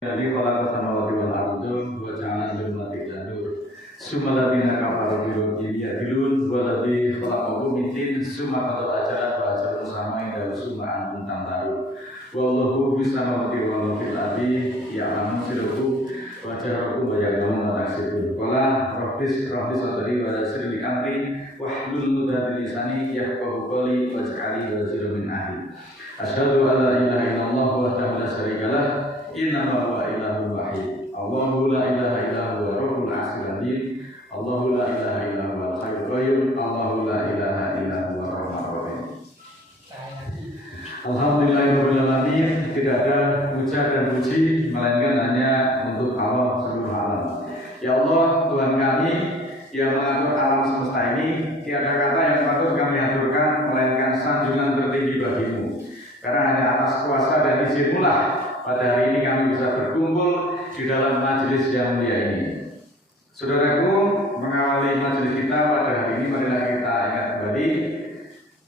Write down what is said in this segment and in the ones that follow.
Jadi kalau samawati wal ardu wa ja'ala dzulumati nur summa ladina kafaru bi rabbihim yadilun wa ladzi khalaqakum min tin summa qada ajaran wa ajalun samai dan summa antum tamtaru wallahu bis samawati wa fil ardi ya'lamu sirrakum wa jahrakum wa ya'lamu ma taksibun qala rabbis sadri wa yassir li amri wahlul 'uqdatam min lisani yafqahu qawli waj'alni waziran min ahli asyhadu an la ilaha illallah wahdahu la syarika lah innama huwa ilahun wahid Allahu la ilaha illa huwa rabbul arsyil azim Allahu la ilaha illa huwa al-hayyul qayyum Allahu la ilaha illa huwa ar-rahmanur rahim. Alhamdulillahirabbil alamin. Tidak ada puja dan puji melainkan hanya untuk Allah seluruh alam. Ya Allah, Tuhan kami yang mengatur alam semesta ini, tiada kata yang patut kami aturkan melainkan sanjungan tertinggi bagimu. Karena hanya atas kuasa dan izin-Mu lah pada hari ini kami bisa berkumpul di dalam majelis yang mulia ini. Saudaraku, mengawali majelis kita pada hari ini, marilah kita ingat kembali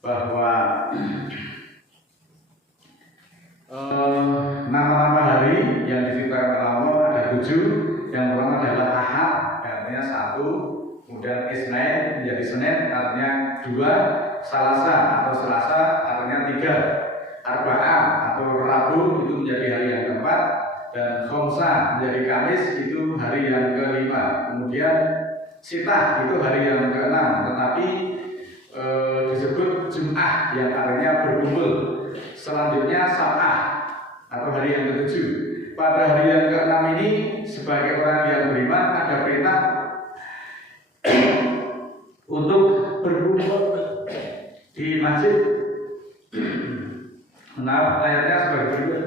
bahwa nama-nama hari yang diciptakan Allah ada 7. Yang pertama adalah Ahad, artinya 1. Kemudian Isnain menjadi Senin, artinya 2. Salasa atau Selasa, artinya 3. Arba'ah atau Rabu itu menjadi hari yang keempat, dan Khomsah menjadi Kamis itu hari yang kelima. Kemudian Sitah itu hari yang keenam, tetapi disebut Jum'ah yang artinya berkumpul. Selanjutnya Sab'ah atau hari yang ketujuh. Pada hari yang keenam ini sebagai orang yang beriman ada perintah untuk berkumpul di masjid. Nah, ayatnya sebagai berikut.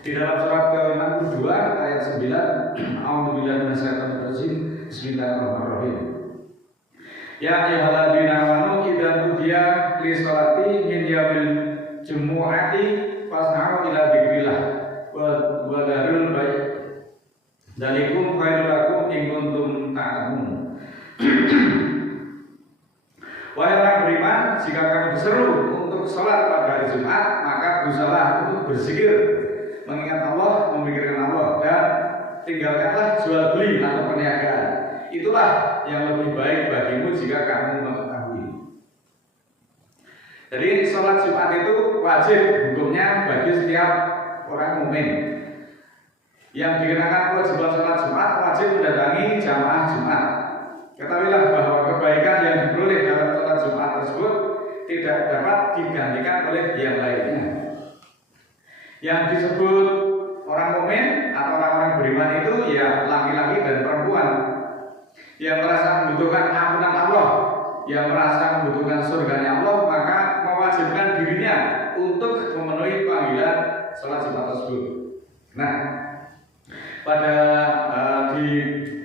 Di dalam surat ke-62 ayat 9, A'udzubillahi minasyaitonir rajim. Bismillahirrahmanirrahim. Ya ayyuhalladzina amanu idza nudiya lis-sholati min yaumil jumu'ati fas'au ila dzikrillah wa dzarul bai'. Dzalikum khairul lakum in kuntum ta'lamun. Wahai orang beriman, jika kamu diseru untuk sholat pada hari Jumat, maka berusahalah untuk berzikir, mengingat Allah, memikirkan Allah, dan tinggalkanlah jual beli atau perniagaan. Itulah yang lebih baik bagimu jika kamu mengetahui. Jadi sholat Jumat itu wajib hukumnya bagi setiap orang mukmin. Yang dikenakan kewajiban sholat Jumat wajib mendatangi jamaah Jumat. Ketahuilah bahwa kebaikan yang diperoleh dalam sholat Jumat tersebut tidak dapat digantikan oleh yang lainnya. Yang disebut orang mukmin atau orang-orang beriman itu ya laki-laki dan perempuan yang merasa membutuhkan ampunan Allah, yang merasa membutuhkan surganya Allah, maka mewajibkan dirinya untuk memenuhi panggilan sholat Jumat tersebut. Nah, pada di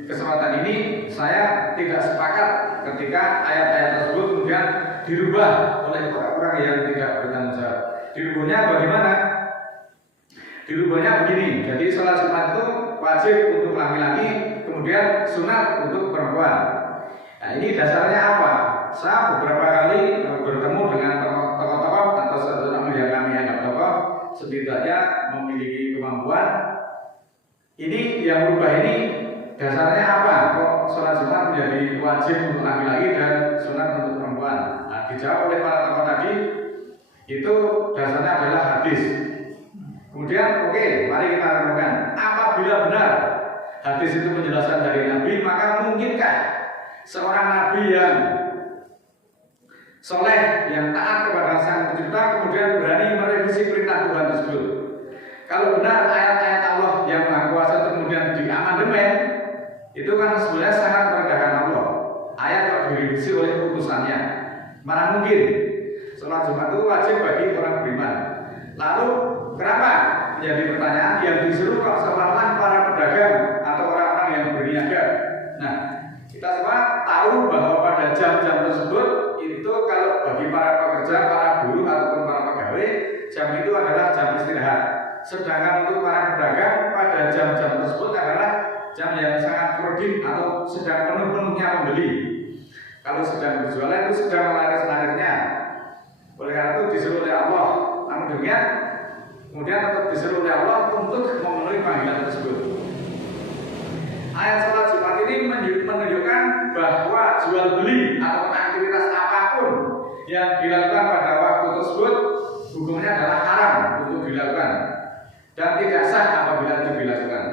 kesempatan ini saya tidak sepakat ketika ayat-ayat tersebut kemudian dirubah oleh orang-orang yang tidak bertanggung jawab. Dirubahnya bagaimana? Dirubahnya begini. Jadi sholat Jumat itu wajib untuk laki-laki, kemudian sunat untuk perempuan. Nah, ini dasarnya apa? Saya beberapa kali bertemu dengan tokoh-tokoh atau seorang yang kami anggap tokoh, setidaknya memiliki kemampuan. Ini yang berubah ini dasarnya apa? Kok sholat Jumat menjadi wajib untuk laki-laki dan sunat untuk perempuan? Nah, dijawab oleh para tokoh tadi, itu dasarnya adalah hadis. Kemudian, oke, mari kita renungkan. Apabila benar hadis itu menjelaskan dari Nabi, maka mungkinkah seorang Nabi yang soleh, yang taat kepada Sang Pencipta, kemudian berani merevisi perintah Tuhan tersebut? Kalau benar ayat-ayat Allah yang Maha Kuasa itu kemudian diamandemen, itu kan sebenarnya sangat merendahkan Allah. Ayat kok direvisi oleh putusannya. Mana mungkin? Sholat Jumat itu wajib bagi orang beriman. Lalu kenapa menjadi pertanyaan yang disuruh kok seolah-olah para pedagang atau orang-orang yang berniaga? Nah, kita semua tahu bahwa pada jam-jam tersebut itu kalau bagi para pekerja, para buruh ataupun para pegawai, jam itu adalah jam istirahat. Sedangkan untuk para pedagang pada jam-jam tersebut adalah jam yang sangat kredit atau sedang penuh-penuhnya pembeli. Kalau sedang berjualan itu sedang laris-larisnya. Oleh karena itu disuruh oleh Allah. Namun demikian kemudian tetap disuruh oleh Allah untuk memenuhi panggilan tersebut. Ayat sholat Jumat ini menunjukkan bahwa jual beli atau aktivitas apapun yang dilakukan pada waktu tersebut hukumnya adalah haram untuk dilakukan dan tidak sah apabila itu dilakukan.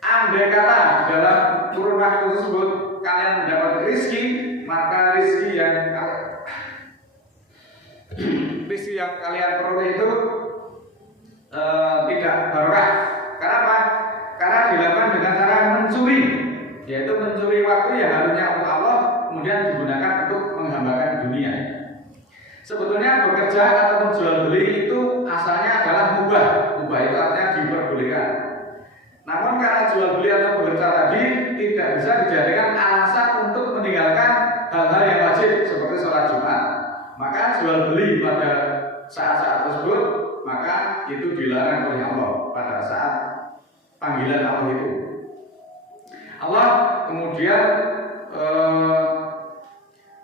Andai kata dalam kurun waktu tersebut kalian mendapat rezeki, maka rezeki yang kalian peroleh itu tidak barokah. Karena apa? Karena dilakukan dengan cara mencuri, yaitu mencuri waktu yang harusnya untuk Allah kemudian digunakan untuk menghambakan dunia. Sebetulnya bekerja atau menjual beli itu asalnya adalah mubah. Mubah itu artinya diperbolehkan. Namun karena jual beli atau bekerja tadi tidak bisa dijadikan alasan untuk meninggalkan hal-hal yang wajib seperti sholat Jumat, maka jual beli pada saat-saat tersebut maka itu dilarang oleh Allah pada saat panggilan Allah itu. Allah kemudian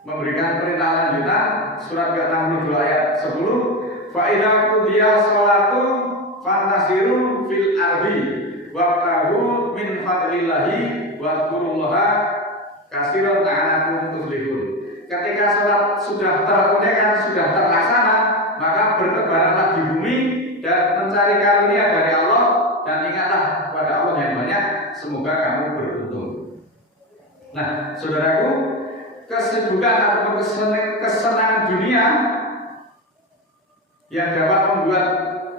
memberikan perintah lanjutan, surat ke-62 ayat 10, fa idza qudiya sholatu fantasiru fil ardi wabtahu min fadlillahi wadhkurullaha katsiran la'allakum tuflihun. Ketika sholat sudah tertunaikan, sudah terlaksana, maka bertebaranlah di bumi dan mencari karunia dari Allah dan ingatlah kepada Allah yang banyak, semoga kamu beruntung. Nah, saudaraku, kesibukan atau kesenangan dunia yang dapat membuat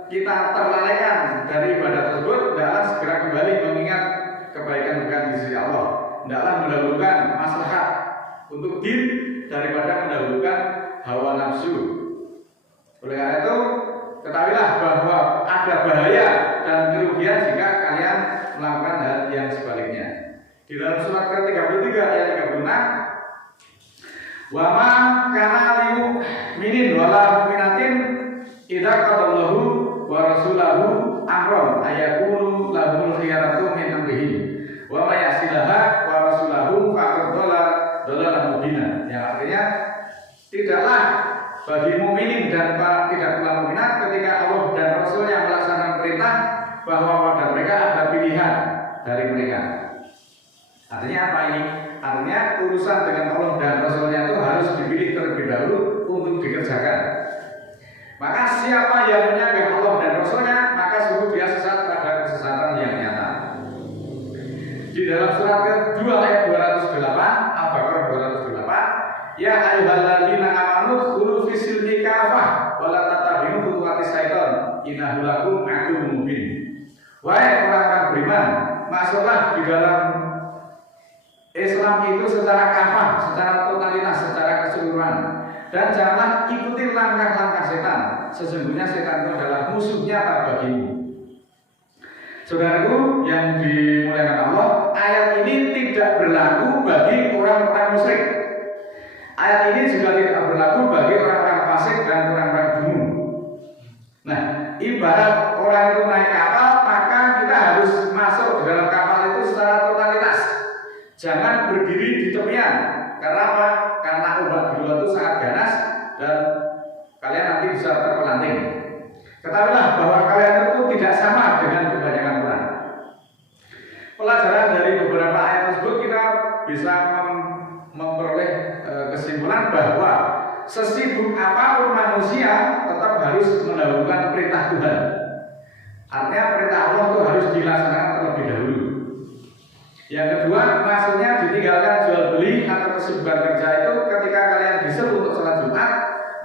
kita terlalaikan dari ibadah tersebut, hendaklah segera kembali mengingat kebaikan-kebaikan di sisi Allah. Hendaklah mendahulukan maslahat untuk din daripada mendahulukan hawa nafsu. Oleh karena itu, ketahuilah bahwa ada bahaya dan kerugian jika kalian melakukan hal yang sebaliknya. Di dalam surat ke-33 ayat 36, wa ma kana limu minin wala mu'minatin idza qadallahu wa rasulahu amran ayakunu lahumul khiyaratu min amrihim wa ma yasilaha wa rasulahu faqad dhalalan mubina. Yang artinya tidaklah bagi mukminin dan tidak pula mukminat ketika Allah dan Rasulnya melaksanakan perintah bahwa pada mereka ada pilihan dari mereka. Artinya apa ini? Artinya urusan dengan Allah dan Rasulnya itu harus dipilih terlebih dahulu untuk dikerjakan. Maka siapa yang menyanggah Allah dan Rasulnya, maka sungguh dia sesat pada kesesatan yang nyata. Di dalam surat ke-2 ayat 208, Al-Baqarah 208, ya ayyuhalladzina amanu khulu fis silmi kafah wa la tattabi'u khutuwatis syaitan innahu lakum aduwwun mubin. Wahai orang-orang beriman, masuklah di dalam Islam itu secara kafah, secara totalitas, secara keseluruhan, dan janganlah ikuti langkah-langkah setan. Sesungguhnya setan itu adalah musuh nyata bagimu. Saudaraku yang dimuliakan Allah, ayat ini tidak berlaku bagi orang-orang musyrik. Ayat ini juga tidak berlaku bagi orang-orang fasik dan orang-orang dungu. Nah, ibarat orang itu naik kapal, maka kita harus masuk ke dalam kapal itu secara totalitas. Jangan berdiri di tepian. Karena apa? Karena ombak di luar itu sangat ganas dan kalian nanti bisa terpelanting. Ketahuilah bahwa kalian itu tidak sama dengan kebanyakan orang. Pelajaran dari beberapa ayat tersebut kita bisa memperoleh kesimpulan bahwa sesibuk apapun manusia tetap harus mendahulukan perintah Tuhan. Artinya perintah Allah itu harus dilaksanakan terlebih dahulu. Yang kedua, maksudnya ditinggalkan jual beli atau kesibukan kerja itu ketika kalian disuruh untuk sholat Jumat,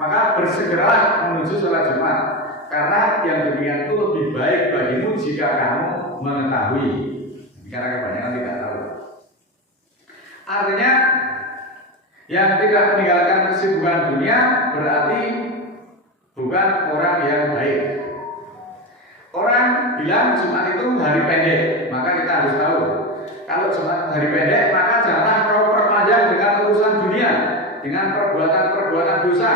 maka bersegeralah menuju sholat Jumat. Karena yang demikian itu lebih baik bagimu jika kamu mengetahui. Karena kebanyakan tidak tahu. Artinya, yang tidak meninggalkan kesibukan dunia berarti bukan orang yang baik. Orang bilang Jumat itu hari pendek, maka kita harus tahu. Kalau Jumat hari pendek, maka janganlah kau perpanjang dengan urusan dunia, dengan perbuatan-perbuatan dosa,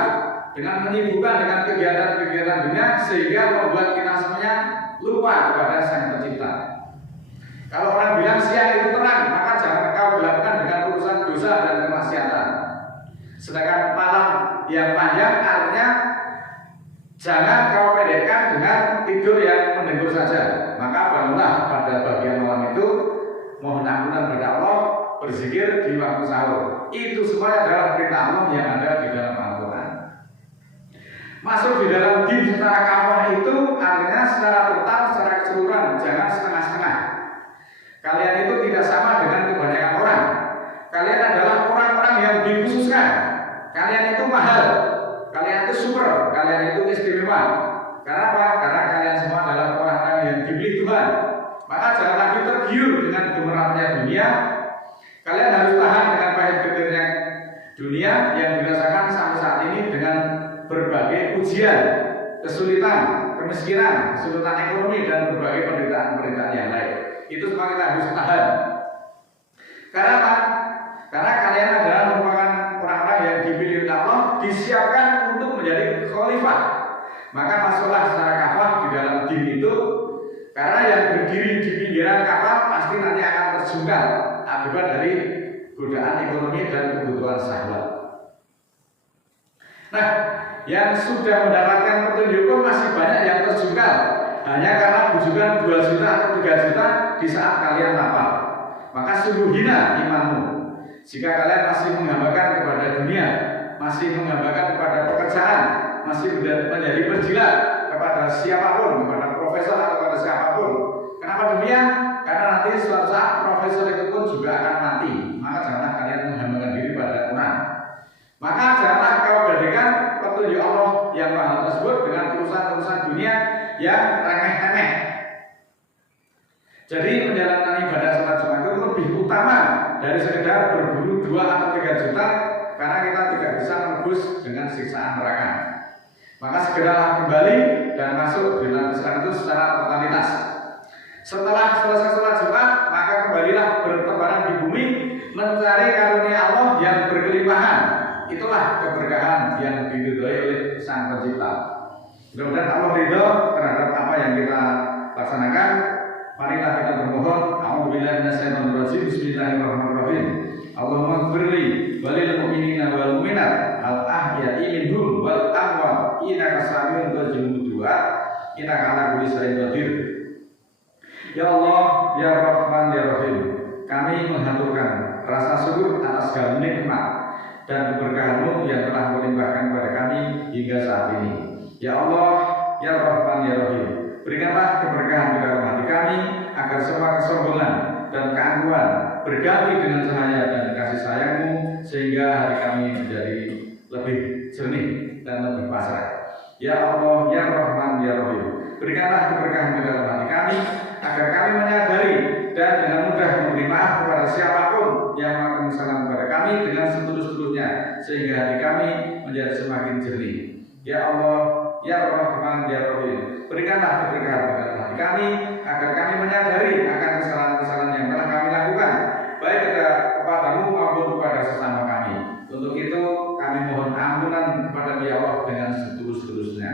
dengan menyibukkan dengan kegiatan-kegiatan dunia sehingga membuat kita semuanya lupa kepada Sang Pencipta. Kalau orang bilang siang itu terang, maka jangan kau gelapkan dengan urusan dosa dan kemaksiatan. Sedangkan malam yang panjang artinya jangan kau pendekkan dengan saja. Maka bangunlah pada bagian malam itu, mohon ampunan kepada Allah, berzikir di waktu sahur. Itu semua adalah perintah Allah yang ada di dalam Al-Quran. Masuk di dalam din secara kafah itu artinya secara total, secara keseluruhan, jangan setengah-setengah. Kalian itu tidak sama dengan kebanyakan orang. Kalian adalah orang-orang yang dikhususkan. Kalian itu mahal. Kalian itu super. Kalian itu istimewa. Karena apa? Karena kalian semua adalah orang-orang yang dipilih Tuhan. Maka jangan lagi tergiur dengan gemerlapnya dunia. Kalian harus tahan dengan pahit getirnya dunia yang dirasakan sampai saat ini dengan berbagai ujian, kesulitan, kemiskinan, kesulitan ekonomi dan berbagai penderitaan-penderitaan yang lain. Itu semua kita harus tahan. Karena apa? Karena kalian adalah merupakan orang-orang yang dipilih Allah, disiapkan untuk menjadi khalifah. Maka masuklah secara kafah di dalam din itu. Karena yang berdiri di pinggiran kapal pasti nanti akan terjungkal akibat dari godaan ekonomi dan kebutuhan syahwat. Nah, yang sudah mendapatkan petunjuk pun masih banyak yang terjungkal hanya karena bujukan 2 juta atau 3 juta di saat kalian lapar. Maka sungguh hina imanmu jika kalian masih menghambakan kepada dunia, masih menghambakan kepada pekerjaan, masih menjadi penjilat kepada siapapun, kepada profesor atau kepada siapapun. Kenapa demikian? Karena nanti suatu saat profesor itu pun juga akan mati. Maka janganlah kalian menghambakan diri pada Quran. Maka janganlah kau gadaikan petunjuk Allah yang mahal tersebut dengan urusan-urusan dunia yang remeh-temeh. Jadi menjalankan ibadah salat Jumat itu lebih utama dari sekedar berburu 2 atau 3 juta, karena kita tidak bisa menebus dengan siksaan neraka. Maka segeralah kembali dan masuk di dalam Islam itu secara totalitas. Setelah selesai sholat Jumat, maka kembalilah bertebaran di bumi mencari karunia Allah yang berkelimpahan. Itulah keberkahan yang diridhoi oleh Sang Pencipta. Mudah-mudahan Allah ridho terhadap apa yang kita laksanakan. Marilah kita bermohon. A'udzubillahi minasyaitonir rajim. Bismillahirrahmanirrahim. Allahumma ighfirli walil mu'minina wal mu'minat al-ahya'i minhum wal amwat innaka sami'un qaribud du'a innaka 'ala kulli syai'in qadir. Ya Allah, ya Rahman, ya Rahim, kami menghaturkan rasa syukur atas segala nikmat dan keberkahan-Mu yang telah melimpahkan kepada kami hingga saat ini. Ya Allah, ya Rahman, ya Rahim, berikanlah keberkahan di dalam hati kami agar semua kesombongan dan keangkuhan berganti dengan cahaya dan kasih sayang-Mu sehingga hati kami menjadi lebih jernih dan lebih pasrah. Ya Allah, ya Rahman, ya Rahim, berikanlah keberkahan di dalam hati kami agar kami menyadari dan dengan mudah memberi maaf kepada siapapun yang melakukan kesalahan kepada kami dengan setulus-tulusnya sehingga hati kami menjadi semakin jernih. Ya Allah, ya Rahman, ya Rahim, berikanlah keberkahan kepada hati kami agar kami menyadari akan kesalahan-kesalahan yang telah kami lakukan baik kepada-Mu maupun kepada sesama kami. Untuk itu kami mohon ampunan kepada Ya Allah dengan setulus-tulusnya.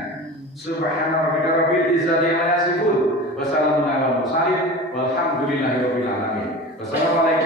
Subhanarabbika rabbil izzati amma yasifun wa salamun alal mursalin walhamdulillahi rabbil alamin. Wassalamualaikum